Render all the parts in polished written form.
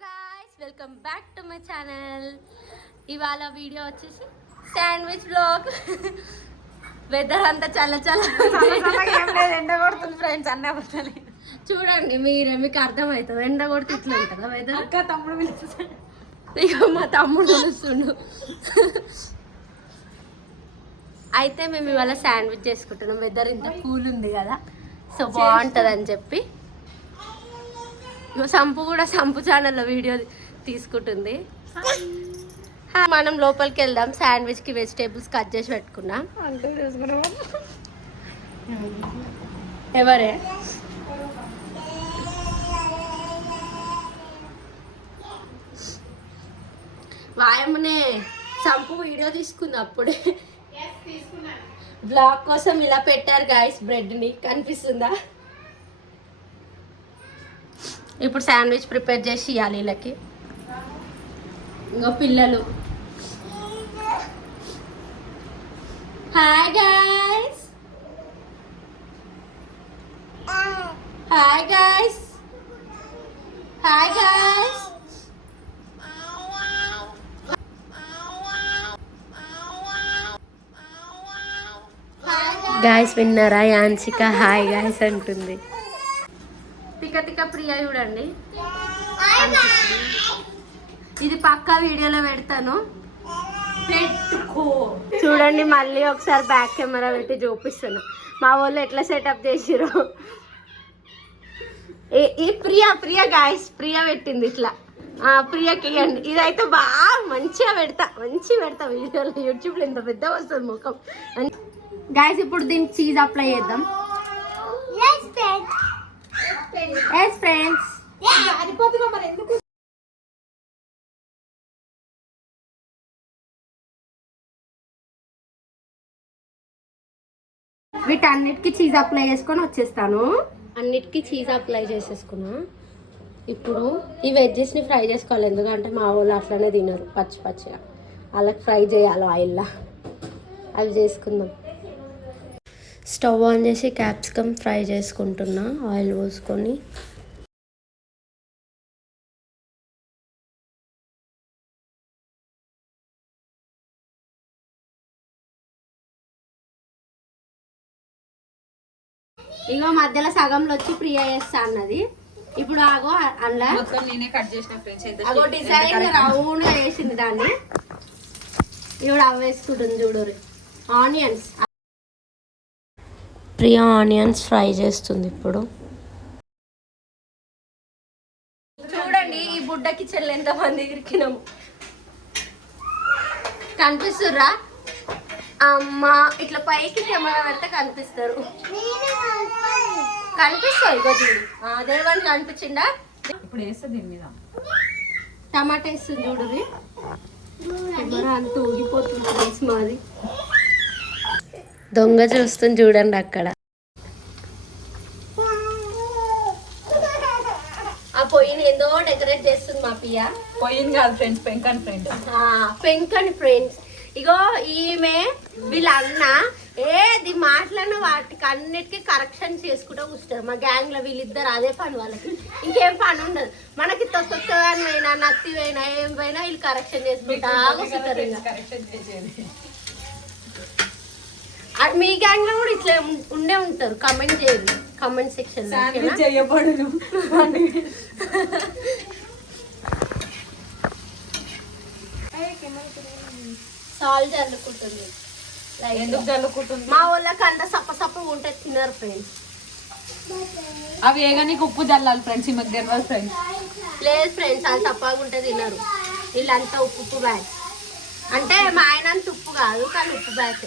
guys, welcome back to my channel. ఇవాళ video వచ్చేసి sandwich blog. Weather అంతా చాలా చాలా ఎండ కొడుతుంది ఫ్రెండ్స్ అన్న పట్టాలి. చూడండి మీరే, మీకు అర్థమవుతుంది ఎండ కొడితే ఇట్లా ఉంటుందా వెదర్. అక్క తమ్ముడు పిలుస్తాడు, ఇక మా తమ్ముడు పిలుస్తుండు. అయితే మేము ఇవాళ శాండ్విచ్ చేసుకుంటున్నాం. వెదర్ ఇంత కూల్ ఉంది కదా, సో బాగుంటుంది అని చెప్పి. సంపు కూడా సంపు ఛానల్లో వీడియో తీసుకుంటుంది. మనం లోపలికి వెళ్దాం. శాండ్విచ్కి వెజిటేబుల్స్ కట్ చేసి పెట్టుకున్నాం. ఎవరే వాయమ్మనే సంపు వీడియో తీసుకుంది అప్పుడే. బ్లాగ్ కోసం ఇలా పెట్టారు గాయస్. బ్రెడ్ని కనిపిస్తుందా? ఇప్పుడు శాండ్విచ్ ప్రిపేర్ చేసి ఇవ్వాలి వీళ్ళకి. ఇంకో పిల్లలు. Hi guys, hi guys, hi guys. Guys విన్నారా? యాన్సిక హాయ్ గాయ్స్ అంటుంది. తిక్క తిక్క ప్రియ చూడండి. ఇది పక్కా వీడియోలో పెడతాను, పెట్టుకో. చూడండి మళ్ళీ ఒకసారి బ్యాక్ కెమెరా పెట్టి చూపిస్తాను మా వాళ్ళు ఎట్లా సెటప్ చేసిరో. ఈ ప్రియా ప్రియా గాయస్, ప్రియా పెట్టింది ఇట్లా. ప్రియకి ఇవ్వండి. ఇదైతే బాగా మంచిగా పెడతా వీడియోలో. యూట్యూబ్లో ఇంత పెద్ద వస్తుంది ముఖం గాయస్. ఇప్పుడు దీనికి చీజ్ అప్లై చేద్దాం. Yes friends. వీటన్నిటికీ చీజ్ అప్లై చేసుకొని వచ్చేస్తాను. అన్నిటికీ చీజ్ అప్లై చేసేసుకున్నా. ఇప్పుడు ఈ వెజ్జెస్ని ఫ్రై చేసుకోవాలి, ఎందుకంటే మా వాళ్ళు అట్లనే తినరు పచ్చి పచ్చిగా. వాళ్ళకి ఫ్రై చేయాలి ఆయిల్లో. అవి చేసుకుందాం. స్టవ్ ఆన్ చేసి క్యాప్సికమ్ ఫ్రై చేసుకుంటున్నా ఆయిల్ పోసుకొని. ఇగో మధ్యలో సగంలో వచ్చి ప్రియా చేస్తా అన్నది. ఇప్పుడు ఆగో అందులో నేనే కట్ చేసిన ఫ్రెండ్స్. అగో డిజైన్ రౌండ్గా వేసింది దాన్ని. ఇప్పుడు అవి వేసుకుంటుంది చూడు. ఆనియన్స్. ప్రియా ఆనియన్స్ ఫ్రై చేస్తుంది ఇప్పుడు. చూడండి ఈ బుడ్డకి చెల్లి ఎంతమంది ఇరికినాము. కనిపిస్తుర్రా? అమ్మ ఇట్లా పైకి కెమెరా పెడితే కనిపిస్తారు. కనిపిస్తాయి ఇగో చూడు. దేవాన్ని కనిపించిందా? ఇప్పుడు వేస్తే దీని మీద టమాటా వేస్తుంది చూడు. కెమెరా అంత ఊగిపోతుంది మాది. దొంగ చూస్తుంది చూడండి అక్కడ. ఆ పొయ్యిని ఏందో డెకరేట్ చేస్తుంది మా పియ. పొయ్యిని కాదు ఫ్రెండ్స్, పెంకని ఫ్రెండ్. పెంకని ఫ్రెండ్స్. ఇగో ఈమె వీళ్ళన్న ఏది మాట్లాడిన వాటికి అన్నిటికీ కరెక్షన్ చేసుకుంటూ కూర్చుంటారు. మా గ్యాంగ్ లో వీళ్ళిద్దరు అదే పని. వాళ్ళకి ఇంకేం పని ఉండదు. మనకి తొక్కని పోయినా నత్తి పోయినా ఏం పోయినా వీళ్ళు కరెక్షన్ చేసుకుంటా కూర్చుంటారు. మీ గ్యాంగ్ లో కూడా ఇట్లా ఉండే ఉంటారు. కమెంట్ చేయండి కమెంట్ సెక్షన్. సాల్ట్ జల్లుకుంటుంది. ఎందుకు జల్లుకుంటుంది? మా వాళ్ళకి అంత సప్ప ఉంటే తినరు ఫ్రెండ్స్. అవి ఏగానికి ఉప్పు జల్లాలి ఫ్రెండ్స్. ఈ మధ్య తెలియదు ఫ్రెండ్స్. లేదు ఫ్రెండ్స్, అది సప్పగా ఉంటే తినరు. వీళ్ళంతా ఉప్పు బ్యాచ్. అంటే మా ఆయన అంత ఉప్పు కాదు, కానీ ఉప్పు బ్యాచ్.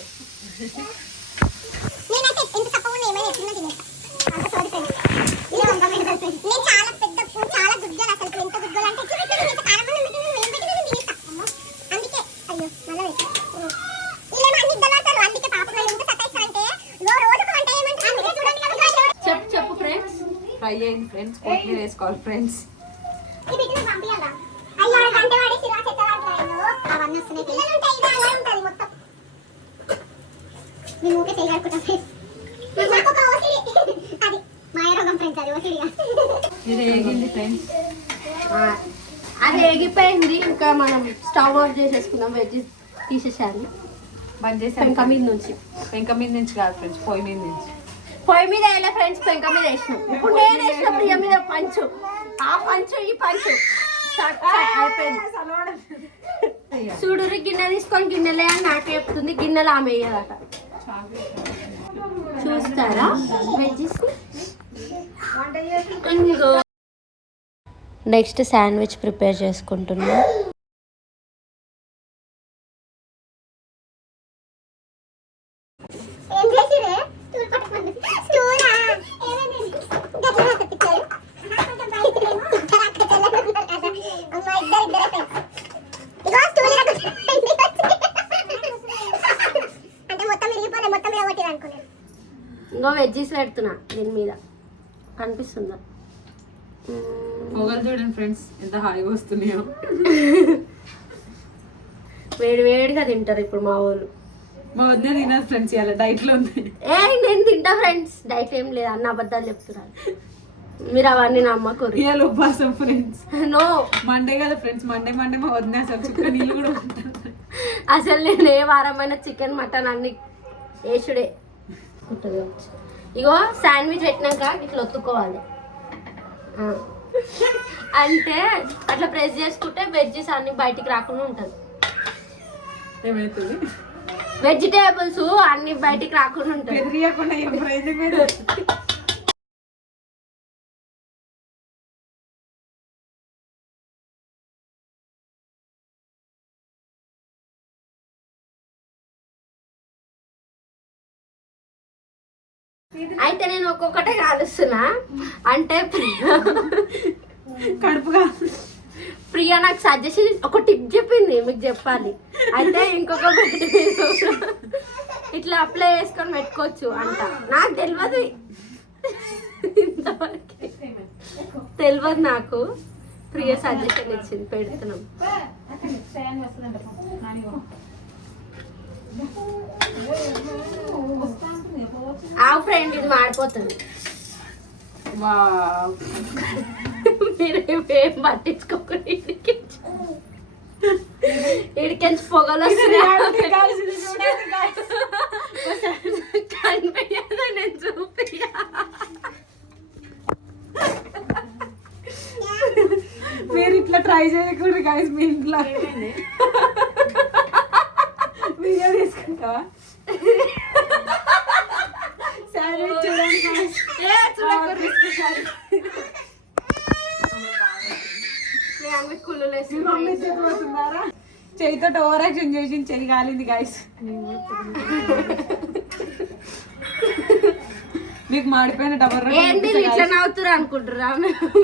చెప్పు ఫ్రెండ్స్. ఫ్రై అయింది ఫ్రెండ్స్. కొత్తిమీర వేసుకోవాలి ఫ్రెండ్స్. ఇది వేగింది ఫ్రెండ్స్. అది ఎగిపోయింది. ఇంకా మనం స్టవ్ ఆఫ్ చేసేసుకుందాం. వెజ్ తీసేసాను బంద్ చేసాను. పెంక మీద నుంచి. పెంక మీద నుంచి కాదు ఫ్రెండ్స్, పొయ్యి మీద నుంచి. పొయ్యి మీద వేయలే ఫ్రెండ్స్, పెంక మీద వేసినాం. ఇప్పుడు నేను వేసిన ప్రియ మీద పంచు, ఆ పంచు ఈ పంచు అయిపోయింది. చూడురి గిన్నె తీసుకొని గిన్నెలే అని నాకు చెప్తుంది. గిన్నెలు ఆమె వేయదట. చూస్తారా వెజ్జెస్. నెక్స్ట్ శాండ్విచ్ ప్రిపేర్ చేసుకుంటున్నా. ఇంకో వెజ్జీస్ పెడుతున్నా దీని మీద, కనిపిస్తుందా? మొగలు చూడండి ఫ్రెండ్స్ ఎంత హాయిగా వస్తున్నాయో. వేడి వేడిగా తింటారు ఇప్పుడు మా వాళ్ళు. మా వద్ద తినదు ఫ్రెండ్స్, ఇలా డైట్ లో ఉంది. నేను తింటా ఫ్రెండ్స్, డైట్ ఏం లేదు, అన్న అబద్ధాలు చెప్తున్నారు మీరు, అవన్నీ నమ్మకూరు. ఇవాళ ఉపవాసం ఫ్రెండ్స్. నో మండే కదా ఫ్రెండ్స్, మండే మా వద్ద అసలు చుక్క నీళ్ళు కూడా ఉంటారు. అసలు నేను ఏ వారమైన చికెన్ మటన్ అన్ని వేసుడే. ఇగో శాండ్విచ్ పెట్టినాక ఇట్లా ఒత్తుకోవాలి. అంటే అట్లా ప్రెస్ చేసుకుంటే వెజ్జెస్ అన్ని బయటికి రాకుండా ఉంటుంది. ఏమవుతుంది? వెజిటేబుల్స్ అన్ని బయటికి రాకుండా ఉంటాయి. అయితే నేను ఒక్కొక్కటే కాలుస్తున్నా. అంటే కడుపుగా ప్రియా నాకు సజెషన్ ఒక టిప్ చెప్పింది, మీకు చెప్పాలి. అయితే ఇంకొక ఇట్లా అప్లై చేసుకొని పెట్టుకోవచ్చు అంట. నాకు తెలియదు, ఇంతవరకు తెలియదు నాకు. ప్రియ సజెషన్ ఇచ్చింది, పెడుతున్నాం. ఆ ఫ్రెండ్ ఇది మాడిపోతుంది. మీరు ఏం పట్టించుకోకుండా ఇడికెంచి పొగలు వస్తున్నాయి. కనిపించదు, నేను చూపియా. మీరు ఇట్లా ట్రై చేయకూడదు గైస్. మీ ఇంట్లో వీడియో తీసుకుంటావా? శాండ్విచ్ చూడండి చేయితో ఓవర్ యాక్షన్ చేసి చెయ్యి కాలింది గైస్. మీకు మాడిపోయిన డబర్ ఏంటి ఇట్లా నవ్వుతురు అనుకుంటురా?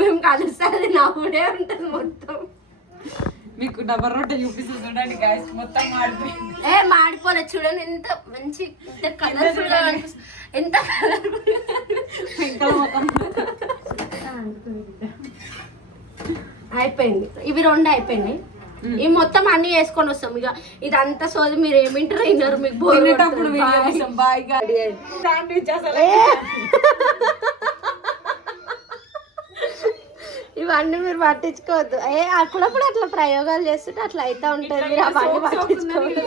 మేము కలుస్తుంది నవ్వుడే ఉంటుంది మొత్తం. మీకు డబర్ రొట్టె చూపిస్తుంది చూడండి గైస్, మొత్తం మాడిపోయింది. మాడిపోలే చూడండి, ఎంత మంచి కలర్ఫుల్ గా ఎంత అయిపోయింది. ఇవి రెండు అయిపోయినాయి. ఇవి మొత్తం అన్ని వేసుకొని వస్తాం. ఇక ఇదంతా సోది మీరు ఏమింటారు విన్నారు, మీకు పోయినప్పుడు ఇవన్నీ మీరు పట్టించుకోవద్దు. అప్పుడప్పుడు అట్లా ప్రయోగాలు చేస్తుంటే అట్లా అయితే ఉంటుంది. మీరు అవన్నీ పట్టించుకోవద్దు.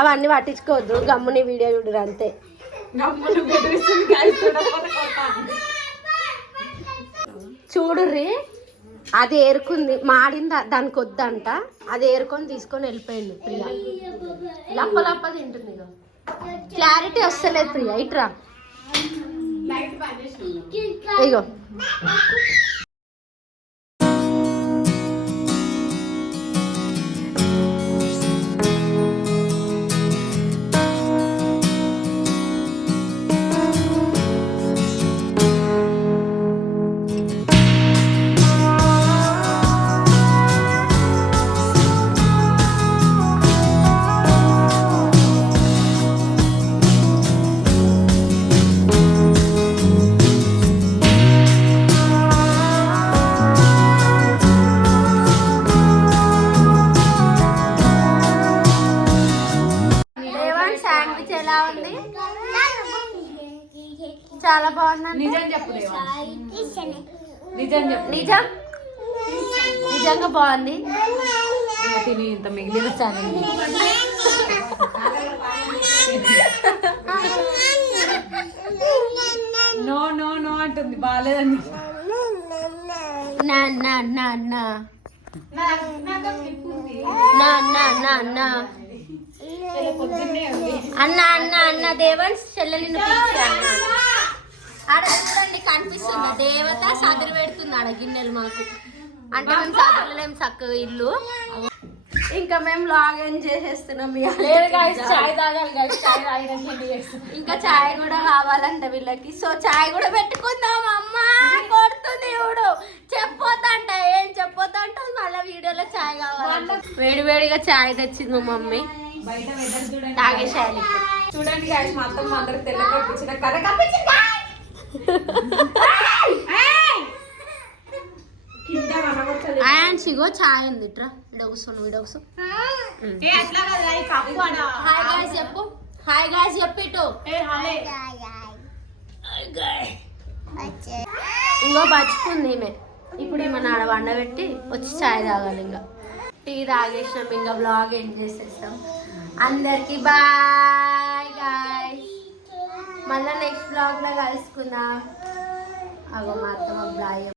అవన్నీ పట్టించుకోవద్దు, గమ్ముని వీడియో చూడరు అంతే. చూడుర్రి, అది ఏరుకుంది, మాడింది, దానికి వద్దంట. అది ఏరుకొని తీసుకొని వెళ్ళిపోయింది ప్రియా. లప్ప లప్ప తింటుంది. క్లారిటీ వస్తలేదు ప్రియా, ఇట్రా. ఇగో చాలా బాగుంది. నిజం చెప్పు నిజం చెప్పు. నిజం నిజంగా బాగుంది. తిని ఇంత మిగిలిన చాలండి. నో నో నో అంటుంది బాగాలేదండి. నా నా నా నా నా నా నా నా అన్న అన్న అన్న దేవన్ చెల్లెలి ఆడ చూడండి కనిపిస్తుందా దేవత సదురు పెడుతుంది ఆడ గిన్నెలు మాకు. అంటే మేము సదురులేం చక్కగా ఇల్లు. ఇంకా మేము లాగిన్ చేసేస్తున్నాం. చాయ్ తాగాలి guys. చాయ్ తాగినాక ఇంకా చాయ్ కూడా కావాలంట వీళ్ళకి. సో చాయ్ కూడా పెట్టుకుందాం. అమ్మ కొడుతుంది ఇవుడు చెప్పొద్దంట. ఏం చెప్పొద్దంట మళ్ళీ వీడియోలో చాయ్ కావాలంట. వేడి వేడిగా చాయ్ తెచ్చింది మా మమ్మీ. బయట వెదర్ చూడండి. తాగేసేయాలి చూడండి guys, మా అత్తమ్మ అందరికి తెల్ల కప్పించిన కర్ర కప్పించింది. చిగో చాయ్ ఉంది ఇట్రా విడగుస్తాను విడగుసు. హాయ్ గాయ్స్ చెప్పు. హాయ్ గాయ్స్ చెప్పు ఇటు. ఇంకో బచ్చుకుంది ఈమె. ఇప్పుడు ఈమె ఆడ వండబెట్టి వచ్చి చాయ్ తాగాలి. ఇంకా టీ తాగేసినాం. ఇంకా బ్లాగ్ ఎండ్ చేసేస్తాం. అందరికి బాయ్ గాయ్స్. మళ్ళీ నెక్స్ట్ బ్లాగ్ లో కలుసుకుందాం. అగో మా అత్తమ్మ బ్లాగ్